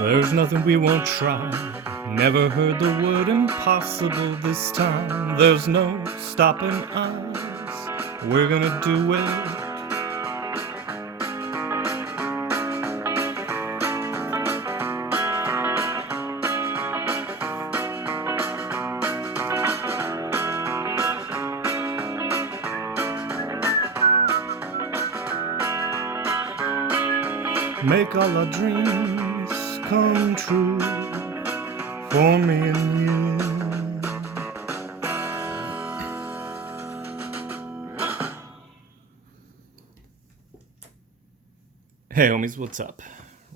There's nothing we won't try. Never heard the word impossible this time. There's no stopping us. We're gonna do it. Make all our dreams come true for me and you. Hey homies, what's up?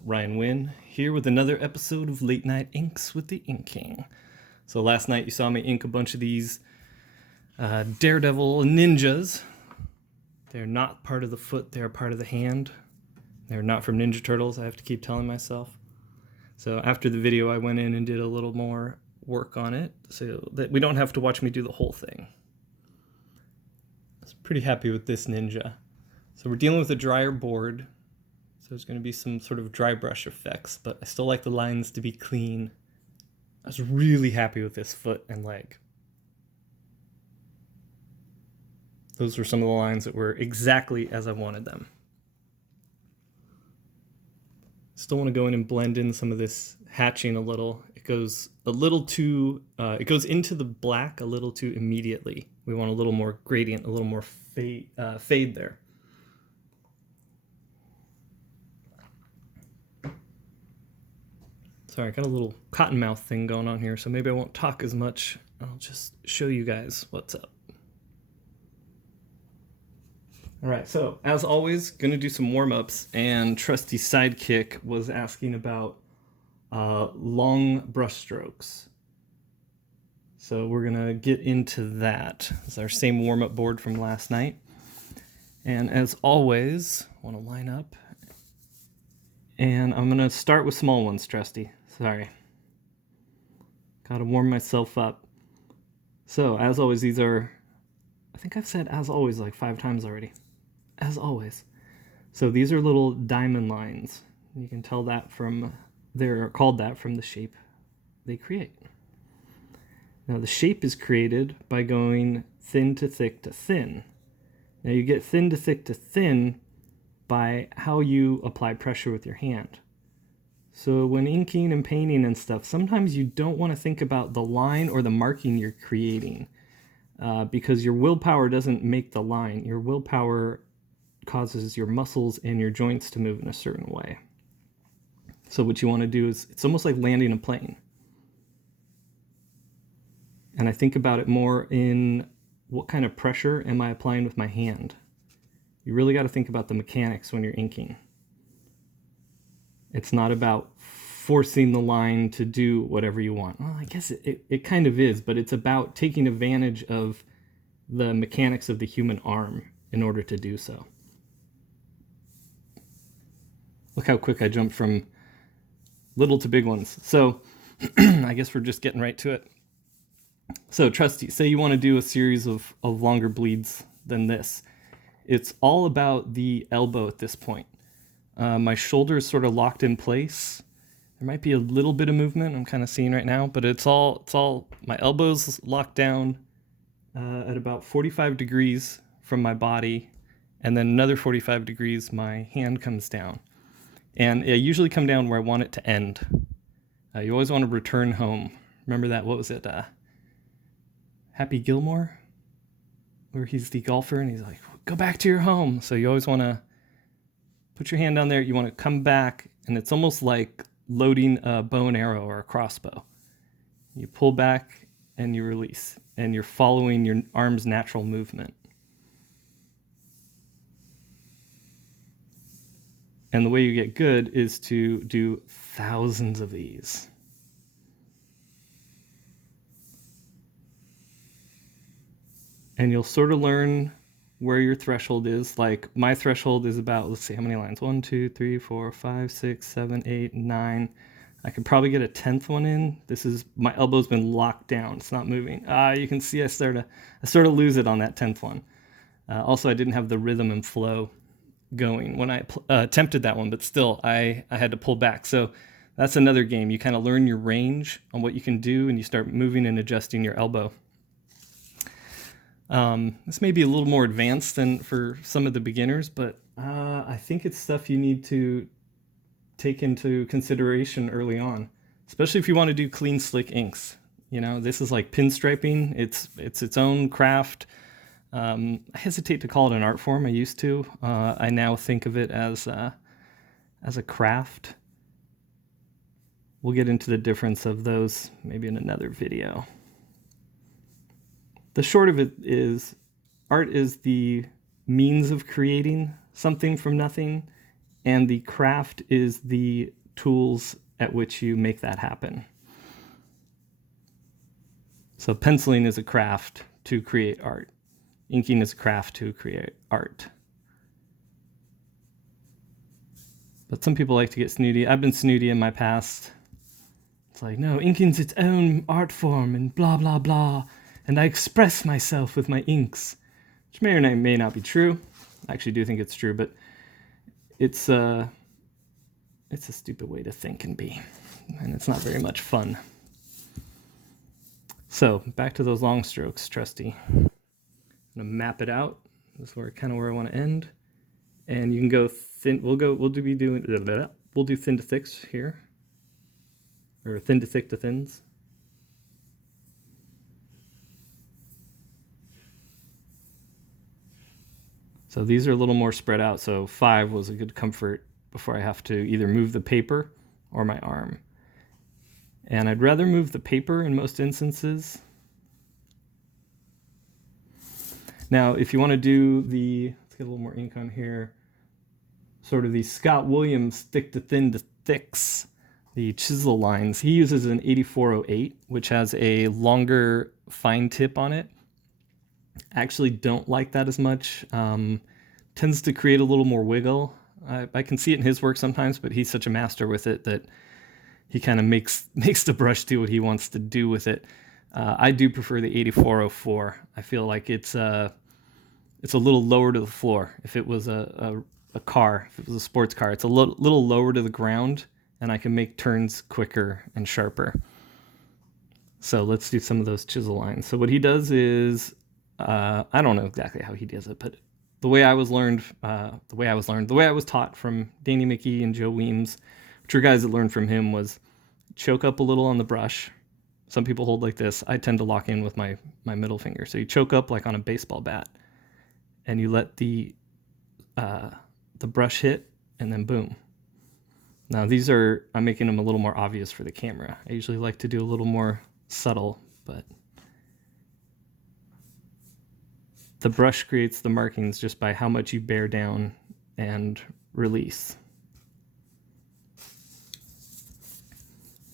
Ryan Wynn here with another episode of Late Night Inks with the Inking. So last night you saw me ink a bunch of these Daredevil ninjas. They're not part of the foot, they're part of the hand. They're not from Ninja Turtles, I have to keep telling myself. So after the video, I went in and did a little more work on it so that we don't have to watch me do the whole thing. I was pretty happy with this ninja. So we're dealing with a drier board, so there's going to be some sort of dry brush effects, but I still like the lines to be clean. I was really happy with this foot and leg. Those were some of the lines that were exactly as I wanted them. Still want to go in and blend in some of this hatching a little. It goes a little too, it goes into the black a little too immediately. We want a little more gradient, a little more fade there. Sorry, I got a little cottonmouth thing going on here, so maybe I won't talk as much. I'll just show you guys what's up. All right, so as always, gonna do some warm-ups, and trusty sidekick was asking about long brush strokes. So we're gonna get into that. It's our same warm-up board from last night. And as always, I wanna line up. And I'm gonna start with small ones, trusty, sorry. Gotta warm myself up. So as always, these are, I think I've said as always like 5 times already. As always. So these are little diamond lines. You can tell that from, they're called that from the shape they create. Now the shape is created by going thin to thick to thin. Now you get thin to thick to thin by how you apply pressure with your hand. So when inking and painting and stuff, sometimes you don't want to think about the line or the marking you're creating because your willpower doesn't make the line. Your willpower causes your muscles and your joints to move in a certain way. So what you want to do is, it's almost like landing a plane. And I think about it more in what kind of pressure am I applying with my hand? You really got to think about the mechanics when you're inking. It's not about forcing the line to do whatever you want. Well, I guess it kind of is, but it's about taking advantage of the mechanics of the human arm in order to do so. Look how quick I jumped from little to big ones. So I guess we're just getting right to it. So trusty, say you want to do a series of longer bleeds than this. It's all about the elbow at this point. My shoulder is sort of locked in place. There might be a little bit of movement I'm kind of seeing right now, but it's all my elbow's locked down at about 45 degrees from my body, and then another 45 degrees my hand comes down. And I usually come down where I want it to end. You always want to return home. Remember that, what was it, Happy Gilmore? Where he's the golfer and he's like, go back to your home. So you always want to put your hand down there. You want to come back, and it's almost like loading a bow and arrow or a crossbow. You pull back and you release, and you're following your arm's natural movement. And the way you get good is to do thousands of these. And you'll sort of learn where your threshold is. Like my threshold is about, let's see how many lines. 1, 2, 3, 4, 5, 6, 7, 8, 9. I could probably get a 10th one in. This is, my elbow's been locked down. It's not moving. You can see I sort of lose it on that 10th one. Also, I didn't have the rhythm and flow going when I attempted that one, but still I had to pull back. So that's another game. You kind of learn your range on what you can do, and you start moving and adjusting your elbow. This may be a little more advanced than for some of the beginners, but I think it's stuff you need to take into consideration early on, especially if you want to do clean, slick inks. You know, this is like pinstriping. It's its own craft. I hesitate to call it an art form. I used to. I now think of it as a craft. We'll get into the difference of those maybe in another video. The short of it is, art is the means of creating something from nothing, and the craft is the tools at which you make that happen. So penciling is a craft to create art. Inking is a craft to create art. But some people like to get snooty. I've been snooty in my past. It's like, no, inking's its own art form and blah, blah, blah. And I express myself with my inks, which may or may not be true. I actually do think it's true, but it's a stupid way to think and be, and it's not very much fun. So back to those long strokes, Trusty. I'm gonna map it out. This is kind of where I want to end, and you can go thin. We'll do thin to thicks here, or thin to thick to thins. So these are a little more spread out. So 5 was a good comfort before I have to either move the paper or my arm. And I'd rather move the paper in most instances. Now, if you want to do let's get a little more ink on here, sort of the Scott Williams thick to thin to thicks, the chisel lines, he uses an 8408, which has a longer fine tip on it. Actually don't like that as much. Tends to create a little more wiggle. I can see it in his work sometimes, but he's such a master with it that he kind of makes the brush do what he wants to do with it. I do prefer the 8404. I feel like it's a little lower to the floor. If it was a car, if it was a sports car, it's a little lower to the ground, and I can make turns quicker and sharper. So let's do some of those chisel lines. So what he does is, I don't know exactly how he does it, but the way I was taught from Danny McKee and Joe Weems, which are guys that learned from him, was choke up a little on the brush. Some people hold like this. I tend to lock in with my middle finger. So you choke up like on a baseball bat, and you let the brush hit, and then boom. Now I'm making them a little more obvious for the camera. I usually like to do a little more subtle, but the brush creates the markings just by how much you bear down and release.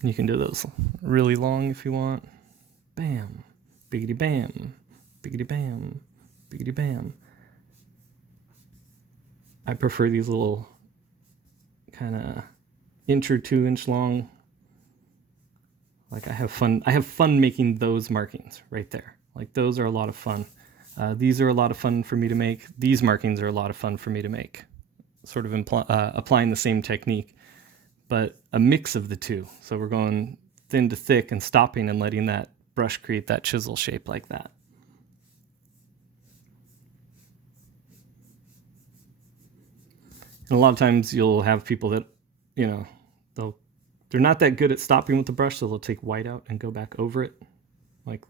You can do those really long if you want. Bam, biggity bam, biggity bam, biggity bam. I prefer these little kind of inch or 2 inch long. Like I have fun making those markings right there. Like those are a lot of fun. These are a lot of fun for me to make. These markings are a lot of fun for me to make. Sort of applying the same technique, but a mix of the two. So we're going thin to thick and stopping and letting that brush create that chisel shape like that. And a lot of times you'll have people that, you know, they're not that good at stopping with the brush, so they'll take white out and go back over it. Like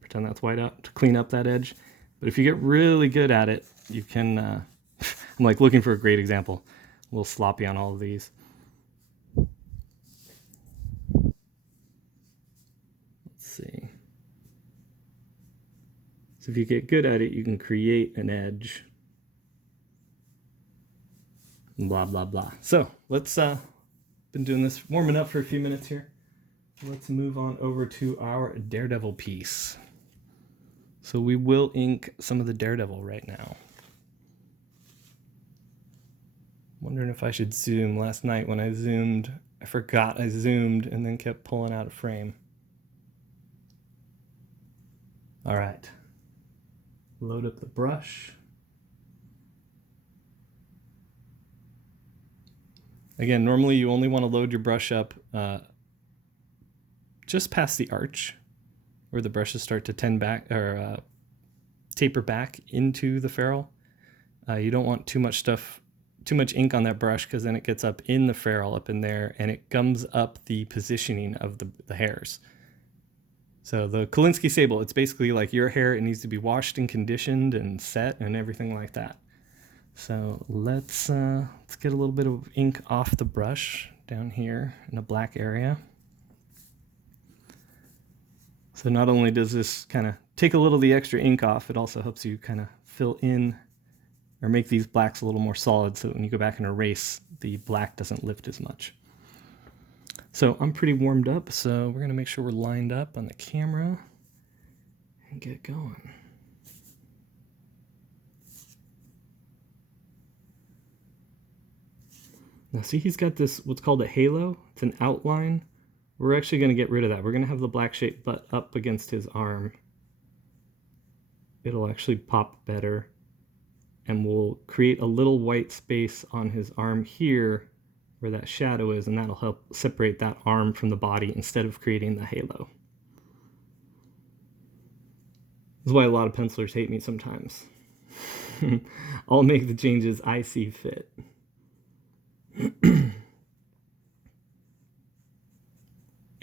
pretend that's white out to clean up that edge. But if you get really good at it, you can, I'm like looking for a great example. A little sloppy on all of these. Let's see. So if you get good at it, you can create an edge. Blah, blah, blah. So let's, been doing this, warming up for a few minutes here. Let's move on over to our Daredevil piece. So we will ink some of the Daredevil right now. Wondering if I should zoom. Last night when I zoomed, I forgot I zoomed and then kept pulling out of frame. All right. Load up the brush. Again, normally you only want to load your brush up just past the arch, where the brushes start to tend back or taper back into the ferrule. You don't want too much ink on that brush, because then it gets up in the ferrule, up in there, and it gums up the positioning of the hairs. So the Kolinsky sable, it's basically like your hair. It needs to be washed and conditioned and set and everything like that. So let's get a little bit of ink off the brush down here in a black area. So not only does this kind of take a little of the extra ink off, it also helps you kind of fill in or make these blacks a little more solid, so that when you go back and erase, the black doesn't lift as much. So I'm pretty warmed up, so we're going to make sure we're lined up on the camera and get going. Now see, he's got this, what's called a halo. It's an outline. We're actually going to get rid of that. We're going to have the black shape butt up against his arm. It'll actually pop better. And we'll create a little white space on his arm here where that shadow is, and that'll help separate that arm from the body instead of creating the halo. This is why a lot of pencilers hate me sometimes. I'll make the changes I see fit.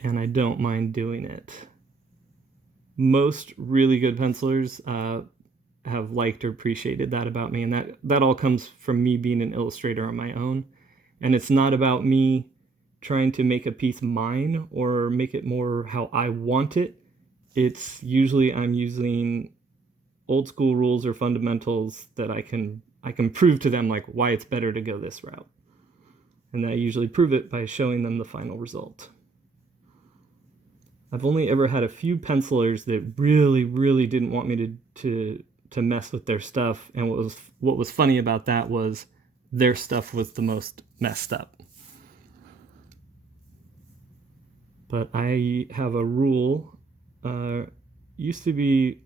And I don't mind doing it. Most really good pencilers have liked or appreciated that about me, and that all comes from me being an illustrator on my own. And it's not about me trying to make a piece mine or make it more how I want it. It's usually I'm using old school rules or fundamentals that I can prove to them like why it's better to go this route. And I usually prove it by showing them the final result. I've only ever had a few pencilers that really, really didn't want me to mess with their stuff, and what was funny about that was their stuff was the most messed up. But I have a rule, used to be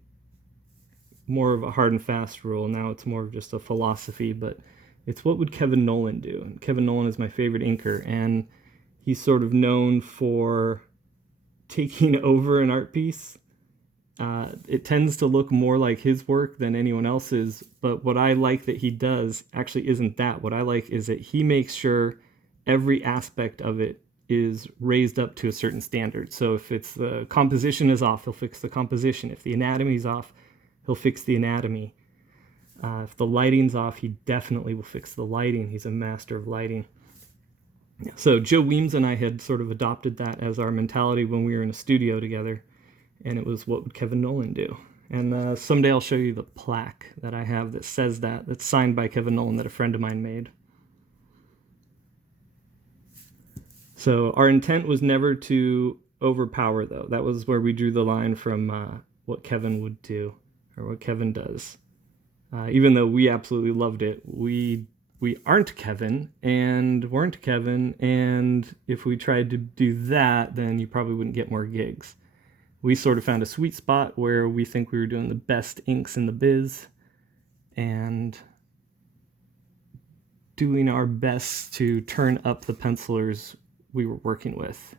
more of a hard and fast rule, now it's more of just a philosophy, but it's what would Kevin Nowlan do? And Kevin Nowlan is my favorite inker, and he's sort of known for taking over an art piece. It tends to look more like his work than anyone else's, but what I like that he does actually isn't that. What I like is that he makes sure every aspect of it is raised up to a certain standard. So if it's the composition is off, he'll fix the composition. If the anatomy's off, he'll fix the anatomy. If the lighting's off, he definitely will fix the lighting. He's a master of lighting. So Joe Weems and I had sort of adopted that as our mentality when we were in a studio together, and it was what would Kevin Nowlan do? And someday I'll show you the plaque that I have that says that's signed by Kevin Nowlan, that a friend of mine made. So our intent was never to overpower, though. That was where we drew the line from what Kevin would do, or what Kevin does. Even though we absolutely loved it, we aren't Kevin and weren't Kevin, and if we tried to do that, then you probably wouldn't get more gigs. We sort of found a sweet spot where we think we were doing the best inks in the biz and doing our best to turn up the pencilers we were working with.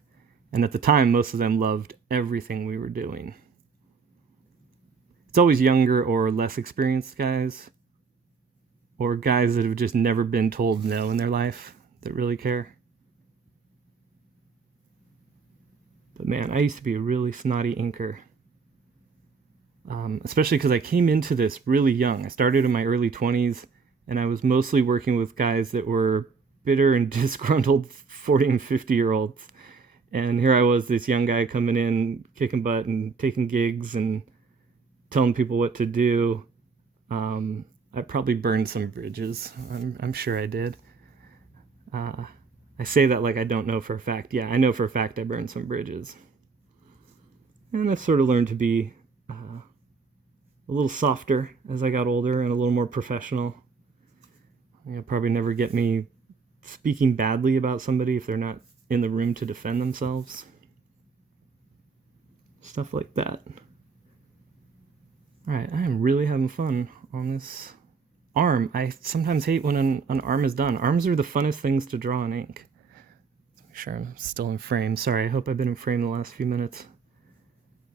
And at the time, most of them loved everything we were doing. It's always younger or less experienced guys, or guys that have just never been told no in their life, that really care. But man, I used to be a really snotty inker. Especially because I came into this really young. I started in my early 20s, and I was mostly working with guys that were bitter and disgruntled 40 and 50-year-olds. And here I was, this young guy coming in, kicking butt and taking gigs and telling people what to do. I probably burned some bridges. I'm sure I did. I say that like I don't know for a fact. Yeah, I know for a fact I burned some bridges. And I've sort of learned to be a little softer as I got older and a little more professional. You'll probably never get me speaking badly about somebody if they're not in the room to defend themselves. Stuff like that. Alright, I am really having fun on this arm. I sometimes hate when an arm is done. Arms are the funnest things to draw in ink. Let's make sure I'm still in frame. Sorry, I hope I've been in frame the last few minutes.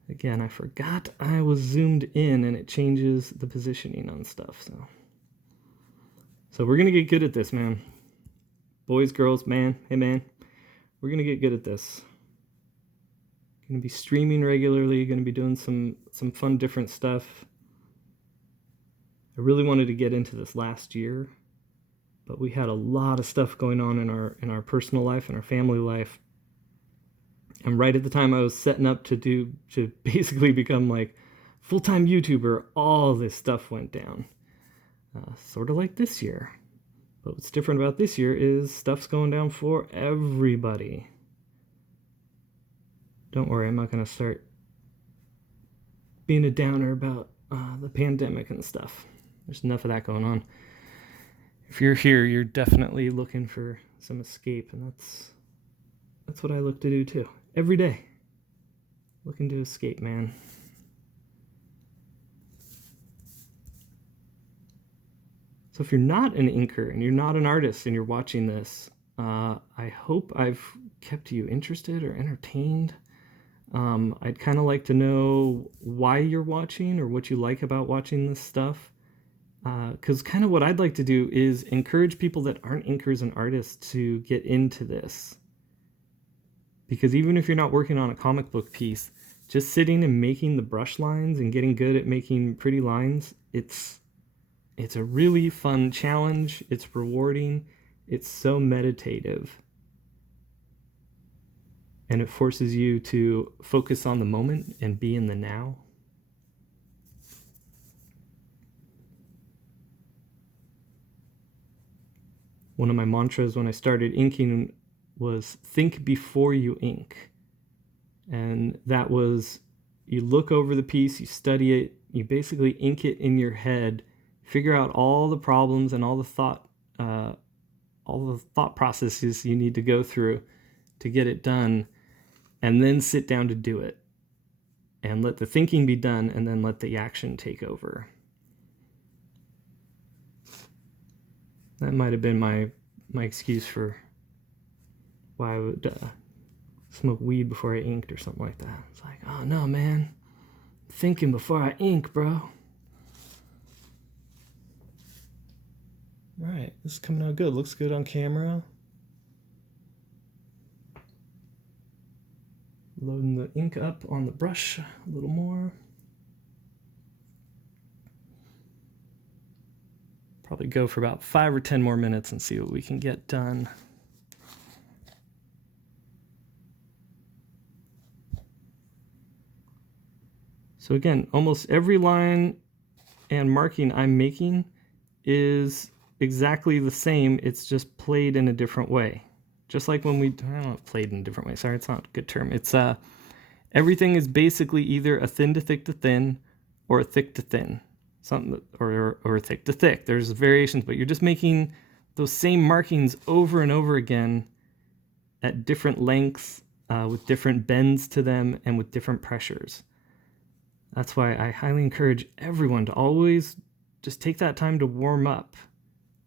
Again, I forgot I was zoomed in and it changes the positioning on stuff. So we're going to get good at this, man. Boys, girls, man, hey man, we're going to get good at this. Going to be streaming regularly, going to be doing some fun different stuff. I really wanted to get into this last year, but we had a lot of stuff going on in our personal life and our family life. And right at the time I was setting up to basically become like full-time YouTuber, all this stuff went down. Sort of like this year. But what's different about this year is stuff's going down for everybody. Don't worry, I'm not going to start being a downer about the pandemic and stuff. There's enough of that going on. If you're here, you're definitely looking for some escape, and that's what I look to do too. Every day. Looking to escape, man. So if you're not an inker and you're not an artist and you're watching this, I hope I've kept you interested or entertained. I'd kind of like to know why you're watching or what you like about watching this stuff. Because kind of what I'd like to do is encourage people that aren't inkers and artists to get into this. Because even if you're not working on a comic book piece, just sitting and making the brush lines and getting good at making pretty lines, it's a really fun challenge. It's rewarding. It's so meditative. And it forces you to focus on the moment and be in the now. One of my mantras when I started inking was think before you ink. And that was, you look over the piece, you study it, you basically ink it in your head, figure out all the problems and all the thought processes you need to go through to get it done, and then sit down to do it. And let the thinking be done, and then let the action take over. That might have been my excuse for why I would smoke weed before I inked or something like that. It's like, oh no, man, I'm thinking before I ink, bro. All right, this is coming out good. Looks good on camera. Loading the ink up on the brush a little more. Probably go for about 5 or 10 more minutes and see what we can get done. So again, almost every line and marking I'm making is exactly the same. It's just played in a different way. Just like when I don't know, played in a different way. Sorry, it's not a good term. It's everything is basically either a thin to thick to thin or a thick to thin. Something or thick to thick. There's variations, but you're just making those same markings over and over again at different lengths, with different bends to them and with different pressures. That's why I highly encourage everyone to always just take that time to warm up,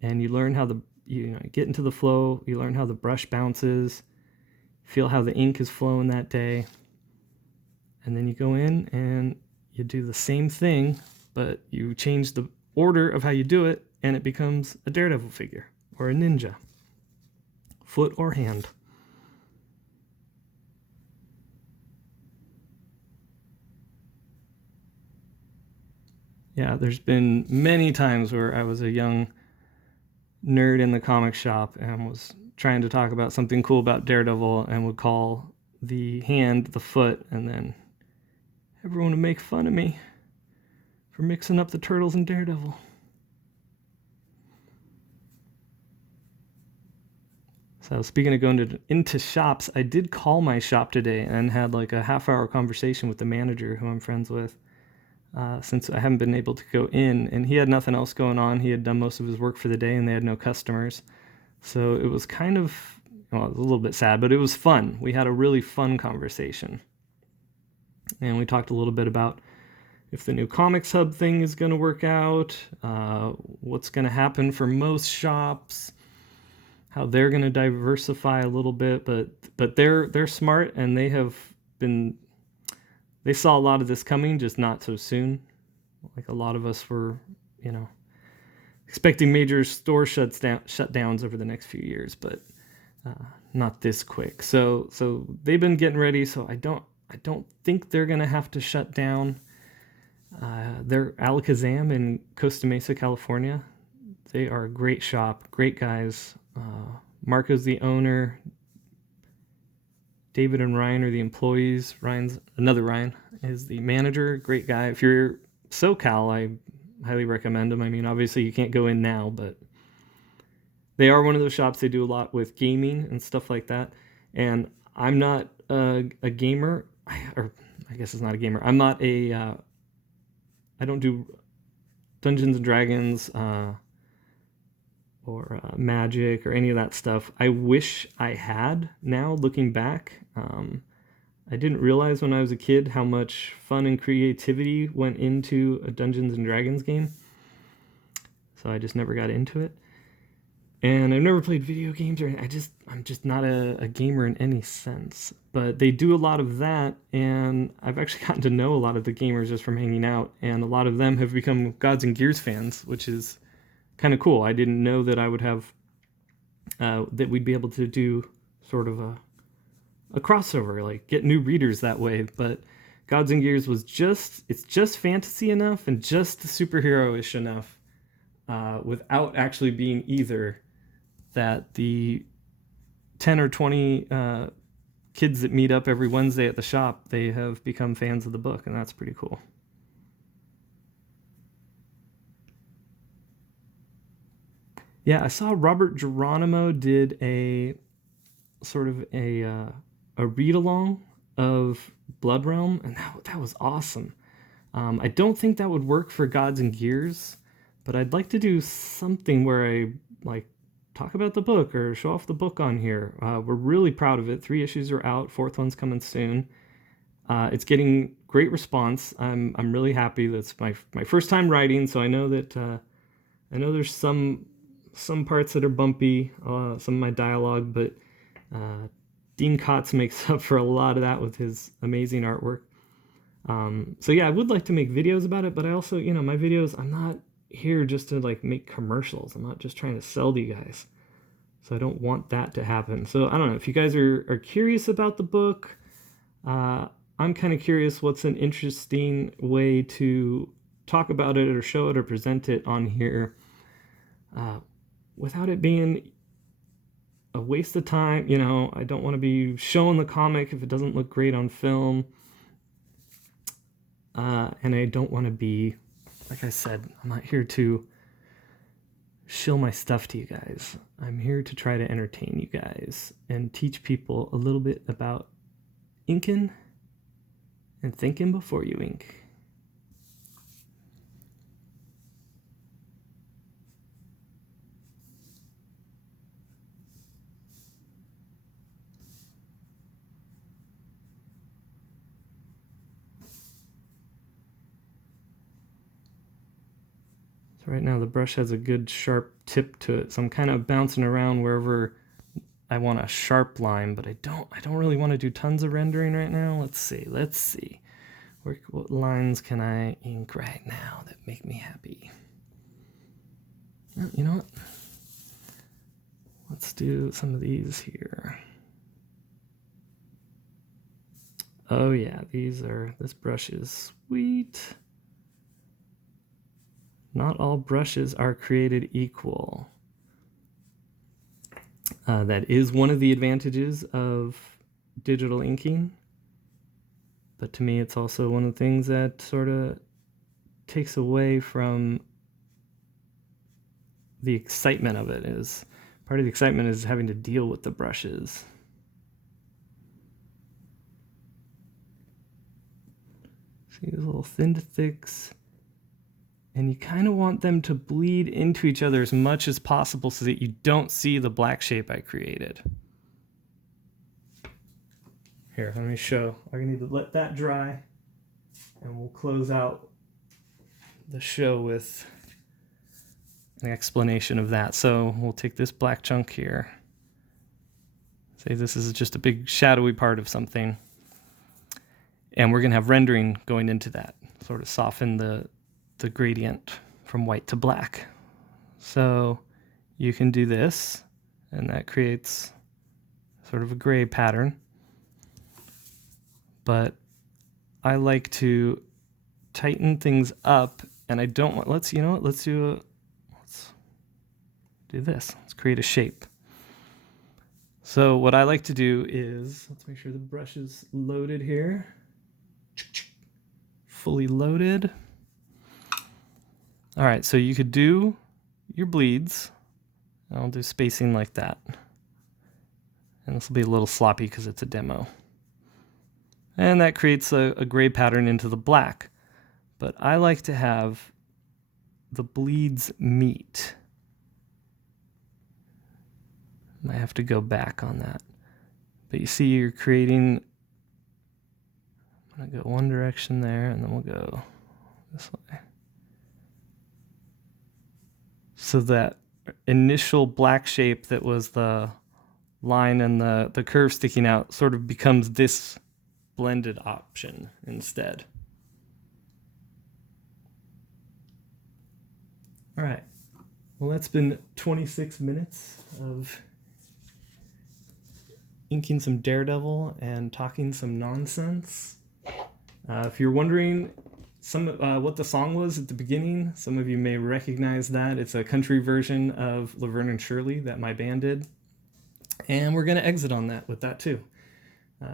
and you learn how you get into the flow. You learn how the brush bounces, feel how the ink is flowing that day, and then you go in and you do the same thing, but you change the order of how you do it, and it becomes a Daredevil figure or a ninja, foot or hand. Yeah, there's been many times where I was a young nerd in the comic shop and was trying to talk about something cool about Daredevil and would call the hand the foot, and then everyone would make fun of me for mixing up the Turtles and Daredevil. So speaking of going into shops, I did call my shop today and had like a half-hour conversation with the manager who I'm friends with, since I haven't been able to go in, and he had nothing else going on. He had done most of his work for the day and they had no customers. So it was kind of, well, it was a little bit sad, but it was fun. We had a really fun conversation. And we talked a little bit about if the new Comics Hub thing is going to work out, what's going to happen for most shops, how they're going to diversify a little bit, but they're smart, and they saw a lot of this coming, just not so soon. Like a lot of us were, expecting major store shutdowns over the next few years, but not this quick. So they've been getting ready. So I don't think they're gonna have to shut down. They're Alakazam in Costa Mesa, California. They are a great shop, great guys. Marco's the owner. David and Ryan are the employees. Another Ryan is the manager. Great guy. If you're SoCal, I highly recommend them. I mean, obviously you can't go in now, but they are one of those shops. They do a lot with gaming and stuff like that. And I'm not a gamer, or I guess it's not a gamer. I'm not I don't do Dungeons and Dragons or Magic or any of that stuff. I wish I had now, looking back. I didn't realize when I was a kid how much fun and creativity went into a Dungeons and Dragons game. So I just never got into it. And I've never played video games, or I'm just not a gamer in any sense. But they do a lot of that, and I've actually gotten to know a lot of the gamers just from hanging out, and a lot of them have become Gods and Gears fans, which is kind of cool. I didn't know that I would have that we'd be able to do sort of a crossover, like get new readers that way. But Gods and Gears it's just fantasy enough and just superhero-ish enough without actually being either, that the 10 or 20 kids that meet up every Wednesday at the shop, they have become fans of the book, and that's pretty cool. Yeah, I saw Robert Geronimo did a sort of a read-along of Blood Realm, and that was awesome. I don't think that would work for Gods and Gears, but I'd like to do something where I like talk about the book or show off the book on here. We're really proud of it. 3 issues are out. 4th one's coming soon. It's getting great response. I'm really happy. That's my first time writing, so I know that I know there's some parts that are bumpy, some of my dialogue, but Dean Kotz makes up for a lot of that with his amazing artwork. So yeah, I would like to make videos about it, but I also, my videos, I'm not here just to like make commercials. I'm not just trying to sell to you guys. So I don't want that to happen. So I don't know, if you guys are curious about the book, I'm kind of curious what's an interesting way to talk about it or show it or present it on here without it being a waste of time. I don't want to be showing the comic if it doesn't look great on film. And I don't want to be, like I said, I'm not here to shill my stuff to you guys. I'm here to try to entertain you guys and teach people a little bit about inking and thinking before you ink. Right now the brush has a good sharp tip to it, so I'm kind of bouncing around wherever I want a sharp line, but I don't really want to do tons of rendering right now. Let's see. What lines can I ink right now that make me happy? You know what? Let's do some of these here. Oh yeah, this brush is sweet. Not all brushes are created equal. That is one of the advantages of digital inking. But to me, it's also one of the things that sort of takes away from the excitement of it. Part of the excitement is having to deal with the brushes. See these little thin to thicks. And you kind of want them to bleed into each other as much as possible so that you don't see the black shape I created. Here, let me show. I need to let that dry, and we'll close out the show with an explanation of that. So we'll take this black chunk here. Say this is just a big shadowy part of something. And we're going to have rendering going into that, sort of soften the gradient from white to black. So you can do this, and that creates sort of a gray pattern. But I like to tighten things up, and I don't want, let's do this. Let's create a shape. So what I like to do is, let's make sure the brush is loaded here. Fully loaded. All right, so you could do your bleeds. I'll do spacing like that. And this will be a little sloppy because it's a demo. And that creates a gray pattern into the black. But I like to have the bleeds meet. Might have to go back on that. But you see you're creating, I'm gonna go one direction there, and then we'll go this way. So that initial black shape that was the line and the curve sticking out sort of becomes this blended option instead. All right, well, that's been 26 minutes of inking some Daredevil and talking some nonsense. If you're wondering what the song was at the beginning, some of you may recognize that. It's a country version of Laverne and Shirley that my band did. And we're going to exit on that with that too.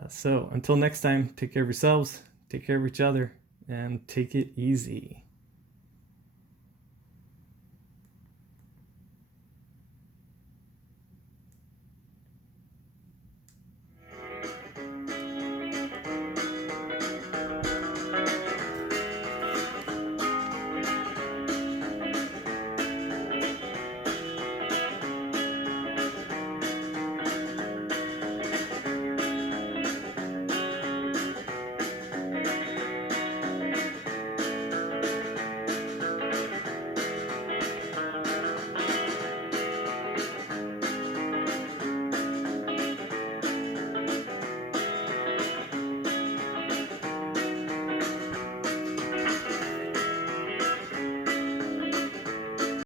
So until next time, take care of yourselves, take care of each other, and take it easy.